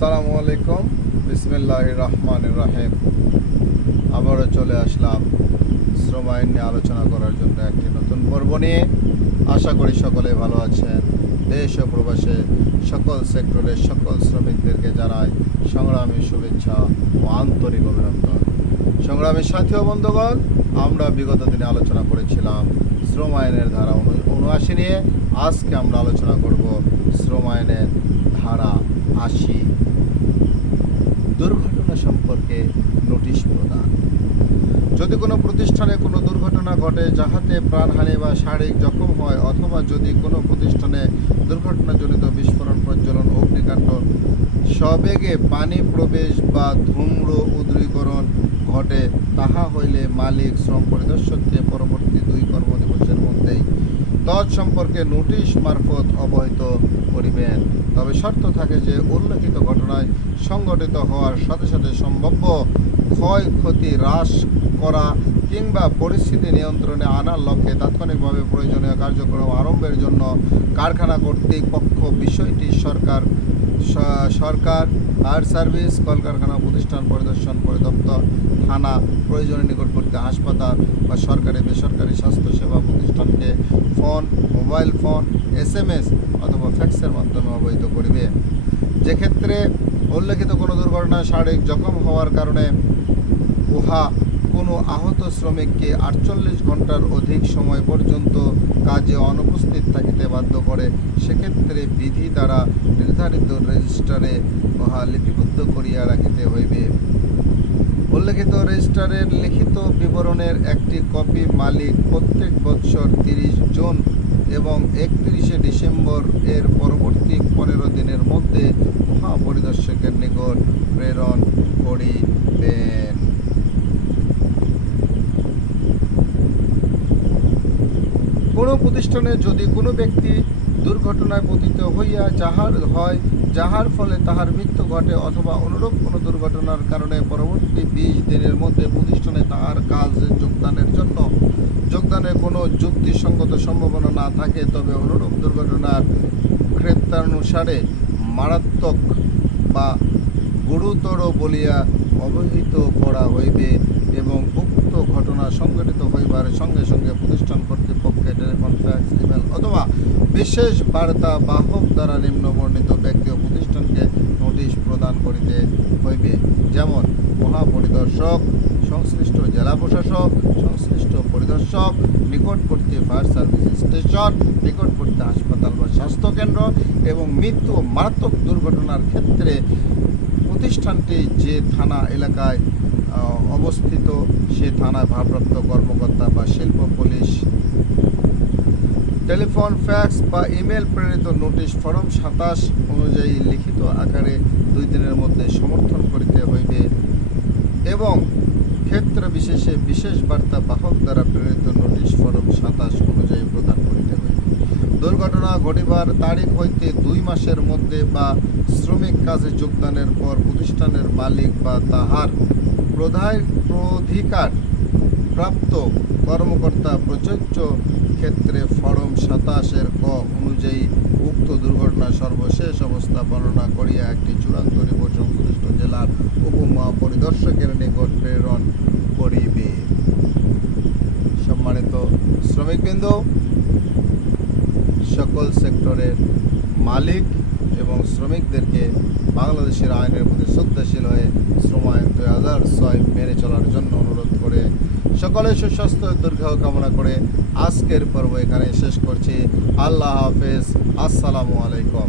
আসসালামু আলাইকুম, বিসমিল্লাহির রহমানির রহিম। আবারও চলে আসলাম শ্রম আইন নিয়ে আলোচনা করার জন্য একটি নতুন পর্ব নিয়ে। আশা করি সকলে ভালো আছেন। দেশ ও প্রবাসে সকল সেক্টরের সকল শ্রমিকদেরকে জানাই সংগ্রামী শুভেচ্ছা ও আন্তরিক অভিনন্দন। সংগ্রামী সাথী ও বন্ধুগণ, আমরা বিগত দিনে আলোচনা করেছিলাম শ্রম আইনের ধারা ৭৯ নিয়ে। আজকে আমরা আলোচনা করব শ্রম আইনের ধারা ৮০, দুর্ঘটনা সম্পর্কে নোটিশ প্রদান। যদি কোনো প্রতিষ্ঠানে কোনো দুর্ঘটনা ঘটে যাহাতে প্রাণহানি বা শারীরিক জখম হয়, অথবা যদি কোনো প্রতিষ্ঠানে দুর্ঘটনাজনিত বিস্ফোরণ, প্রজ্বলন, অগ্নিকাণ্ড, সবেগে পানি প্রবেশ বা ধূম্র উদ্রীকরণ ঘটে, তাহা হইলে মালিক শ্রম পরিদর্শককে পরবর্তী ২ কর্মদিবসের মধ্যেই তৎসম্পর্কে নোটিশ মারফত অবহিত করিবেন। তবে শর্ত থাকে যে উল্লেখিত ঘটনায় সংঘটিত হওয়ার সাথে সাথে সম্ভাব্য ক্ষয়ক্ষতি হ্রাস করা কিংবা পরিস্থিতি নিয়ন্ত্রণে আনার লক্ষ্যে তাৎক্ষণিকভাবে প্রয়োজনীয় কার্যক্রম আরম্ভের জন্য কারখানা কর্তৃপক্ষ বিষয়টি সরকার, ফায়ার সার্ভিস, কলকারখানা, প্রতিষ্ঠান পরিদর্শন পরিদপ্তর, থানা, প্রয়োজনীয় নিকটবর্তী হাসপাতাল বা সরকারি বেসরকারি স্বাস্থ্যসেবা প্রতিষ্ঠানকে ফোন, মোবাইল ফোন, SMS অথবা ফ্যাক্সের মাধ্যমে অবহিত করিবে। যেক্ষেত্রে উল্লেখিত কোনো দুর্ঘটনায় শারীরিক জখম হওয়ার কারণে উহা কোনো আহত শ্রমিককে ৪৮ ঘন্টার অধিক সময় পর্যন্ত কাজে অনুপস্থিত থাকিতে বাধ্য করে, সেক্ষেত্রে বিধি দ্বারা নির্ধারিত রেজিস্টারে উহা লিপিবদ্ধ করিয়া রাখিতে হইবে। উল্লেখিত রেজিস্টারের লিখিত বিবরণের একটি কপি মালিক প্রত্যেক বৎসর ৩০ জুন এবং ৩১শে ডিসেম্বর এর পরবর্তী ১৫ দিনের মধ্যে মহাপরিদর্শকের নিকট প্রেরণ করিবেন। কোনো প্রতিষ্ঠানে যদি কোনো ব্যক্তি দুর্ঘটনায় পতিত হইয়া যাহার ফলে তাহার মৃত্যু ঘটে, অথবা অনুরূপ কোনো দুর্ঘটনার কারণে পরবর্তী ২০ দিনের মধ্যে প্রতিষ্ঠানে তাহার কাজে যোগদানের কোনো যুক্তিসঙ্গত সম্ভাবনা না থাকে, তবে অনুরূপ দুর্ঘটনার ক্ষেত্রানুসারে মারাত্মক বা গুরুতর বলিয়া অবহিত করা হইবে এবং উক্ত ঘটনা সংঘটিত হইবার সঙ্গে সঙ্গে প্রতিষ্ঠান কর্তৃপক্ষের টেলিফোন, ফ্যাক্স, ইমেল অথবা বিশেষ বার্তা বাহক দ্বারা নিম্নবর্ণিত ব্যক্তি ও প্রতিষ্ঠানকে নোটিশ প্রদান করিতে হইবে। যেমন মহাপরিদর্শক, সংশ্লিষ্ট জেলা প্রশাসক, সংশ্লিষ্ট পরিদর্শক, নিকটবর্তী ফায়ার সার্ভিস স্টেশন, নিকটবর্তী হাসপাতাল বা স্বাস্থ্যকেন্দ্র এবং মৃত্যু ও মারাত্মক দুর্ঘটনার ক্ষেত্রে প্রতিষ্ঠানটি যে থানা এলাকায় অবস্থিত সে থানায় ভারপ্রাপ্ত কর্মকর্তা বা শিল্প পুলিশ টেলিফোন, ফ্যাক্স বা ইমেল প্রেরিত নোটিশ ফরম ২৭ অনুযায়ী লিখিত আকারে ২ দিনের মধ্যে সমর্থন করিতে হইবে এবং ক্ষেত্র বিশেষে বিশেষ বার্তা বাহক দ্বারা প্রেরিত নোটিশ ফরম ২৭ অনুযায়ী প্রদান করিতে হইবে। দুর্ঘটনা ঘটিবার তারিখ হইতে ২ মাসের মধ্যে বা শ্রমিক কাজে যোগদানের পর প্রতিষ্ঠানের মালিক বা তাহার প্রধিকার প্রাপ্ত কর্মকর্তা প্রযোজ্য ক্ষেত্রে ফরম ২৭ এর ক অনুযায়ী উক্ত দুর্ঘটনার সর্বশেষ অবস্থা বর্ণনা করিয়া একটি চূড়ান্ত রিপোর্ট সংশ্লিষ্ট জেলার উপমহাপরিদর্শকের নিকট প্রেরণ করিবে। সম্মানিত শ্রমিকবৃন্দ, সকল সেক্টরের মালিক এবং শ্রমিকদেরকে বাংলাদেশের আইনের প্রতি শ্রদ্ধাশীল হয়ে শ্রম আইন ২০০৬ মেনে চলার জন্য অনুরোধ করে সকলের সুস্বাস্থ্য দীর্ঘায়ু কামনা করে আজকের পর্ব এখানে শেষ করছি। আল্লাহ হাফেজ। আসসালামু আলাইকুম।